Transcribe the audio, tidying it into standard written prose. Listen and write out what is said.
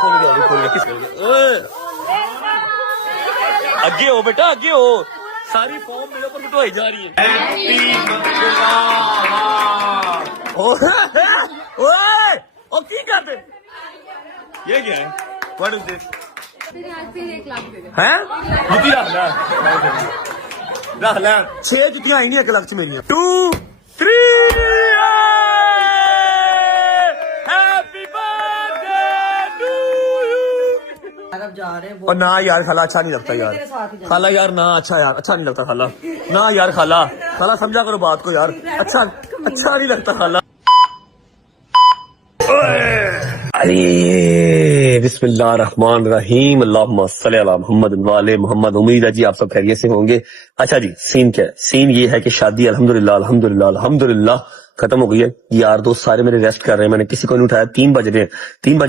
کھول گیا کس کر گیا اگے ہو بیٹا اگے ہو ساری فارم میرے اوپر بٹوائی جا رہی ہے کی کرتے یہ کیا ہے واٹ از دس رکھ لیں 6 جتیاں آئی نہیں 1 لاکھ چ میری 2 3 اور نہ یار خالہ اچھا نہیں لگتا یار خالہ یار نہ اچھا نہیں لگتا خالہ نہ یار خالہ سمجھا کرو بات کو یار اچھا نہیں لگتا خالہ بسم اللہ الرحمن الرحیم اللہم صلی علی محمد وعلی محمد. امید ہے جی آپ سب خیریت سے ہوں گے. اچھا جی سین کیا ہے؟ سین یہ ہے کہ شادی الحمدللہ ختم ہو گئی ہے. یار دوست سارے میرے ریسٹ کر رہے ہیں, میں نے کسی کو نہیں اٹھایا. 3 بج رہے ہیں.